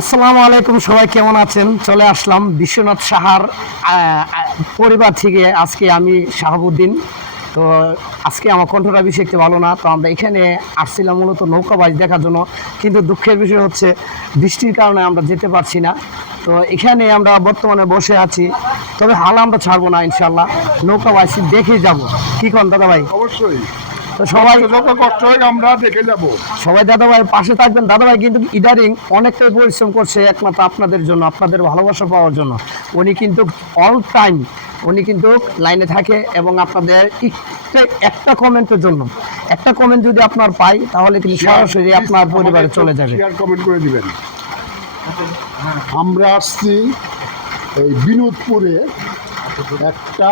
আসসালামু আলাইকুম, সবাই কেমন আছেন? চলে আসলাম বিশ্বনাথ সাহার পরিবার থেকে। আজকে আমি শাহাবুদ্দিন। তো আজকে আমার কণ্ঠটা বেশি একটু ভালো না, তো আমরা এখানে আসছিলাম মূলত নৌকাবাজ দেখার জন্য। কিন্তু দুঃখের বিষয় হচ্ছে বৃষ্টির কারণে আমরা যেতে পারছি না। তো এখানে আমরা বর্তমানে বসে আছি, তবে হাল আমরা ছাড়বো না, ইনশাল্লাহ নৌকাবাজ দেখে যাব। কি কন দাদা ভাই? অবশ্যই। তো সবাই যত কষ্ট হয় আমরা দেখে যাব। সবাই দাদা ভাইয়ের পাশে থাকবেন। দাদা ভাই কিন্তু ইদারিং অনেকটাই পরিশ্রম করছে একমাত্র আপনাদের জন্য, আপনাদের ভালোবাসা পাওয়ার জন্য। উনি কিন্তু অল টাইম উনি কিন্তু লাইনে থাকে এবং আপনাদের একটা কমেন্টের জন্য, একটা কমেন্ট যদি আপনার পাই তাহলে তিনি সরাসরি আপনার পরিবারে চলে যাবে। শেয়ার কমেন্ট করে দিবেন। আমরা আসছি এই বিনোদপুরে, একটা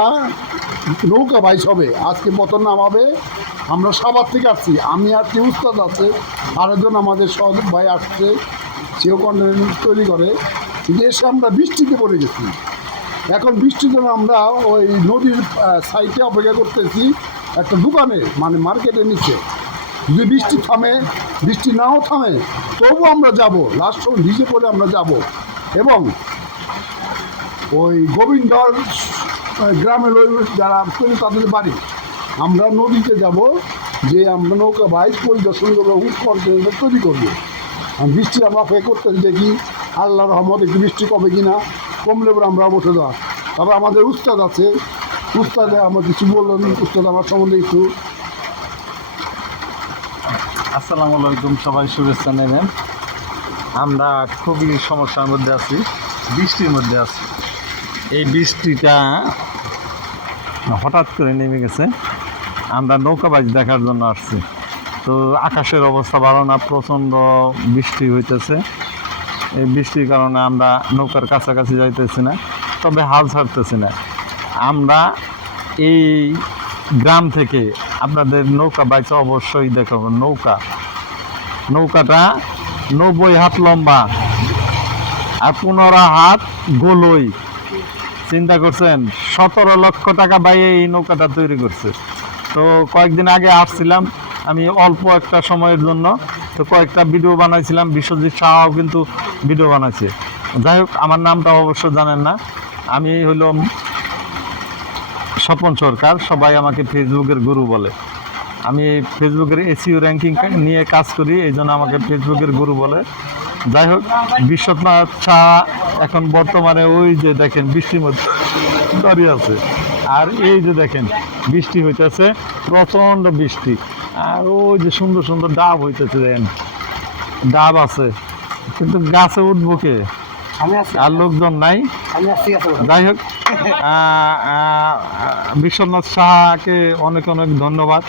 নৌকা বাইচ হবে আজকে, পতন নামাবে। আমরা সাভার থেকে আসছি, আমি আসছি, উস্তাদ আছে, আরেকজন আমাদের সহযোগ ভাই আসছে, সেও কন্টেন্ট তৈরি করে। কিন্তু এসে আমরা বৃষ্টিতে পড়ে গেছি। এখন বৃষ্টির জন্য আমরা ওই নদীর সাইডে অপেক্ষা করতেছি একটা দোকানে, মানে মার্কেটের নিচে। যদি বৃষ্টি থামে, বৃষ্টি নাও থামে, তবু আমরা যাব, লাস্ট সময় ভিজে পড়ে আমরা যাব। এবং ওই গোবিন্দর গ্রামের ওই যারা তৈরি তাদের বাড়ি, আমরা নদীতে যাব, যে আমরা নৌকা বাইক পরিদর্শন করবো এবং কন্টেন্ট তৈরি করবো। বৃষ্টি আমরা অপেক্ষা করতে দেখি, আল্লাহ রহমত একটু বৃষ্টি কমে কিনা, কমলে পরে আমরা বসে দেওয়া। তবে আমাদের উস্তাদ আছে, উস্তাদে আমার কিছু বললেন, উস্তাদ আমার সম্বন্ধে একটু। আসসালামু আলাইকুম, সবাই শুভেচ্ছা নেবেন। আমরা খুবই সমস্যার মধ্যে আছি, বৃষ্টির মধ্যে আছি। এই বৃষ্টিটা হঠাৎ করে নেমে গেছে। আমরা নৌকাবাজ দেখার জন্য আসছি। তো আকাশের অবস্থা ভালো না, প্রচণ্ড বৃষ্টি হইতেছে। এই বৃষ্টির কারণে আমরা নৌকার কাছাকাছি যাইতেছি না, তবে হাল ছাড়তেছি না। আমরা এই গ্রাম থেকে আপনাদের নৌকা বাইচা অবশ্যই দেখাবো। নৌকাটা 90 হাত লম্বা আর 15 হাত গোলই। চিন্তা করছেন, 17 লক্ষ টাকা ব্যয়ে এই নৌকাটা তৈরি করছে। তো কয়েকদিন আগে আসছিলাম আমি অল্প একটা সময়ের জন্য, তো কয়েকটা ভিডিও বানাইছিলাম। বিশ্বজিৎ শাহও কিন্তু ভিডিও বানাইছে। যাই হোক, আমার নামটা অবশ্য জানেন না, আমি হইলাম স্বপন সরকার। সবাই আমাকে ফেসবুকের গুরু বলে। আমি ফেসবুকের এসইও র্যাঙ্কিং নিয়ে কাজ করি, এই জন্য আমাকে ফেসবুকের গুরু বলে। যাই হোক, বিশ্বনাথ শাহ এখন বর্তমানে ওই যে দেখেন বৃষ্টির মধ্যে দাঁড়িয়ে আছে, আর এই যে দেখেন বৃষ্টি হইতেছে, প্রচণ্ড বৃষ্টি। আর ওই যে সুন্দর সুন্দর ডাব হইতেছে, দেখেন ডাব আছে, কিন্তু গাছে উঠবো কে? আর লোকজন নাই। যাই হোক, বিশ্বনাথ শাহকে অনেক অনেক ধন্যবাদ।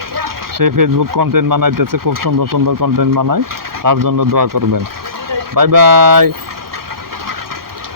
সে ফেসবুক কন্টেন্ট বানাইতেছে, খুব সুন্দর সুন্দর কন্টেন্ট বানায়, তার জন্য দোয়া করবেন। Bye bye.